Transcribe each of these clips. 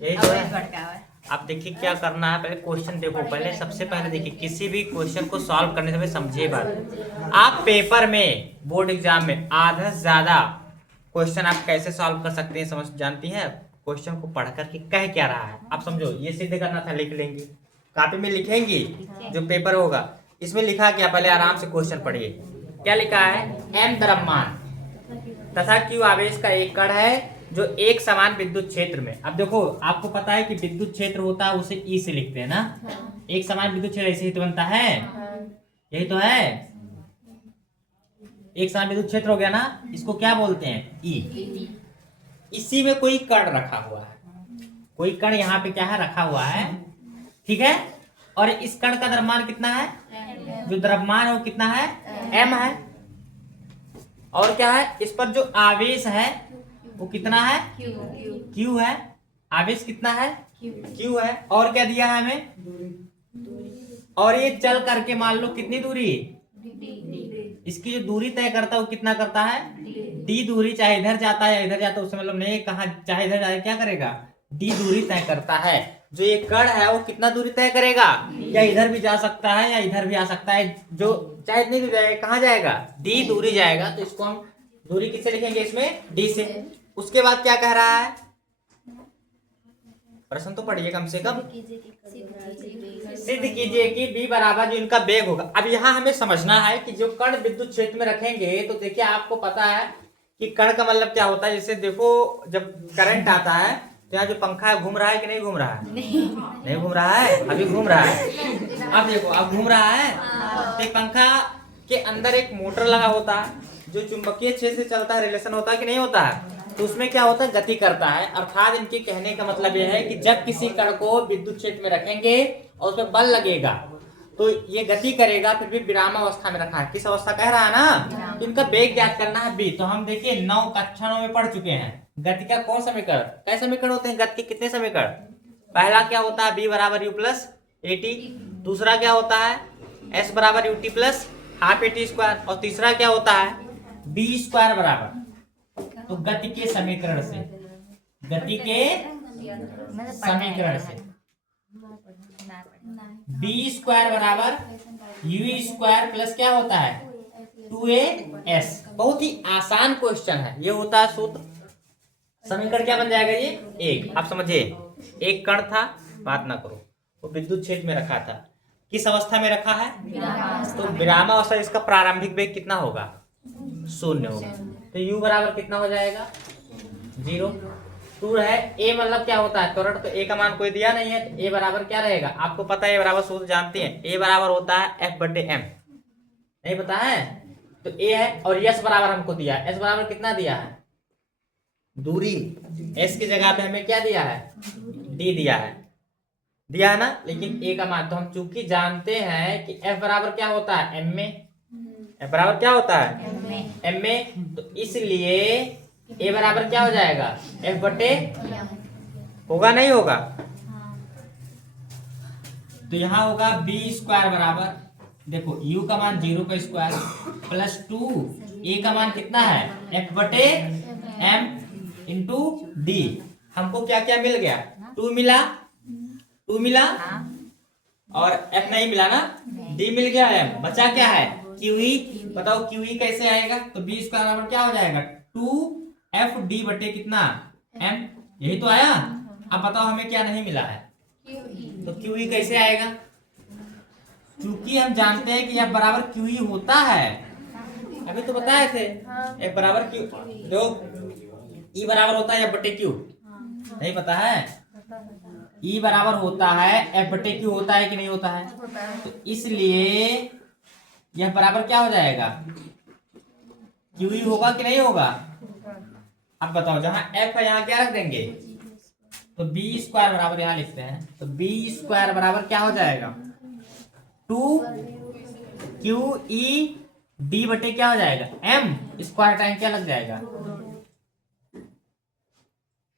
यही तो है। अब देखिए क्या करना है, पहले क्वेश्चन देखो। पहले सबसे पहले देखिए, किसी भी क्वेश्चन को सॉल्व करने से पहले समझिए बात। आप पेपर में, बोर्ड एग्जाम में आधा से ज्यादा क्वेश्चन आप कैसे सॉल्व कर सकते हैं, समझ जानती हैं? क्वेश्चन को पढ़ करके कह क्या रहा है आप समझो। ये सिद्ध करना था, लिख लेंगे, कॉपी में लिखेंगी, जो पेपर होगा इसमें लिखा क्या, पहले आराम से क्वेश्चन पढ़िए। क्या लिखा है? एम द्रव्यमान तथा क्यू आवेश का एक कण है जो एक समान विद्युत क्षेत्र में। अब देखो, आपको पता है कि विद्युत क्षेत्र होता है उसे ई से लिखते हैं ना। एक समान विद्युत क्षेत्र ऐसे ही तो बनता है, यही तो है। एक समान विद्युत क्षेत्र हो गया ना, इसको क्या बोलते हैं? ई। इसी में कोई कण रखा हुआ है, कोई कण यहाँ पे क्या है रखा हुआ है, ठीक है। और इस कण का द्रव्यमान कितना है? जो द्रव्यमान है वो कितना है? एम है। और क्या है, इस पर जो आवेश है वो कितना है? क्यू है। आवेश कितना है? क्यू है। और क्या दिया है हमें? और ये चल करके मान लो कितनी दूरी, इसकी जो दूरी तय करता है वो कितना करता है? डी दूरी। चाहे इधर जाता है या इधर जाता है उससे मतलब नहीं, कहा चाहे इधर जाए क्या करेगा? डी दूरी तय करता है। जो ये कण है वो कितना दूरी तय करेगा? या इधर भी जा सकता है या इधर भी आ सकता है, जो चाहे इतनी दूरी जाएगा, कहाँ जाएगा? डी दूरी जाएगा। तो इसको हम दूरी किससे लिखेंगे? इसमें डी से। उसके बाद क्या कह रहा है? प्रश्न तो पढ़िए कम से कम। सिद्ध कीजिए कि B बराबर जो इनका वेग होगा। अब यहाँ हमें समझना है कि जो कण विद्युत क्षेत्र में रखेंगे, तो देखिए आपको पता है कि कण का मतलब क्या होता है। जैसे देखो, जब करंट आता है तो यहाँ जो पंखा है घूम रहा है कि नहीं घूम रहा है? नहीं घूम रहा है, अभी घूम रहा है। अब देखो, अब घूम रहा है। तो पंखा के अंदर एक मोटर लगा होता है जो चुंबकीय क्षेत्र से चलता है, रिलेशन होता है कि नहीं होता है? तो उसमें क्या होता है? गति करता है। अर्थात इनके कहने का मतलब यह है कि जब किसी कण को विद्युत क्षेत्र में रखेंगे और उस पर बल लगेगा तो ये गति करेगा, फिर भी विराम अवस्था में रखा है। किस अवस्था कह रहा है ना? इनका वेग ज्ञात करना है बी। तो हम देखिए 9 कक्षाओं में पढ़ चुके हैं गति का कौन समीकरण। कै समीकरण होते हैं गति के? कितने समीकरण? पहला क्या होता है? बी बराबर यू प्लस ए टी। दूसरा क्या होता है? एस बराबर U T plus half A T square. और तीसरा क्या होता है? बी स्क्वायर बराबर, तो गति के समीकरण से, गति के समीकरण से बी स्क्वायर बराबर यू स्क्वायर प्लस क्या होता है? 2a s। बहुत ही आसान क्वेश्चन है ये, होता है सूत्र। समीकरण क्या बन जाएगा? ये एक। आप समझिए, एक कण था, बात ना करो, वो विद्युत क्षेत्र में रखा था। किस अवस्था में रखा है? तो विरामावस्था। इसका प्रारंभिक वेग कितना होगा? 0 होगा। तो u बराबर कितना हो जाएगा? 0। 2 है। a मतलब क्या होता है? त्वरण। तो a का मान कोई दिया नहीं है, तो a बराबर क्या रहेगा? आपको पता है a बराबर सूत्र जानते हैं, a बराबर होता है F/m। नहीं पता है? तो a है। और s बराबर हमको दिया, s बराबर कितना दिया है? दूरी। s की जगह पे हमें क्या दिया है? d दिया है ना। लेकिन a का मान तो हम चूंकि जानते हैं कि f बराबर क्या होता है? m में। f बराबर क्या होता है? m में। तो इसलिए a बराबर क्या हो जाएगा? F/, होगा नहीं होगा? तो यहाँ होगा बी स्क्वायर बराबर, देखो u का मान 0 का स्क्वायर प्लस 2, a का मान कितना है? F/m into D. हमको क्या क्या मिल गया? 2 मिला, 2 मिला, और f नहीं मिला ना, d मिल गया। m बचा क्या है? QE। बताओ QE कैसे आएगा? तो बी स्क्वायर बराबर क्या हो जाएगा? 2FD बटे कितना? m। यही तो आया। अब बताओ हमें क्या नहीं मिला है? तो QE कैसे आएगा? क्योंकि हम जानते हैं कि f बराबर QE होता है, अभी तो बताए थे। f बराबर Q, जो E बराबर होता है F बटे Q। नहीं पता है? E बराबर होता है F बटे Q। होता है कि नहीं होता है? तो इसलिए यह बराबर क्या हो जाएगा? QE होगा कि नहीं होगा? अब बताओ, जहां F है यहाँ क्या रख देंगे? तो बी स्क्वायर बराबर यहाँ लिखते हैं, तो बी स्क्वायर बराबर क्या हो जाएगा? 2QED बटे क्या हो जाएगा? M स्क्वायर टाइम क्या लग जाएगा?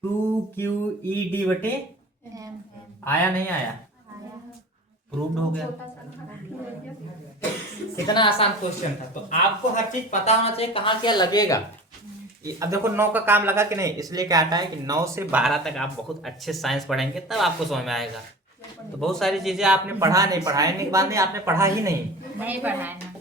2QED बटे, आया नहीं आया? प्रूव्ड हो गया। कितना आसान क्वेश्चन था। तो आपको हर चीज पता होना चाहिए, कहाँ क्या लगेगा। अब देखो 9 का काम लगा कि नहीं, इसलिए क्या आता है कि 9 से 12 तक आप बहुत अच्छे साइंस पढ़ेंगे तब आपको समझ में आएगा। तो बहुत सारी चीजें आपने पढ़ा नहीं, पढ़ाने के बाद नहीं, आपने पढ़ा ही नहीं। नहीं पढ़ा है ना।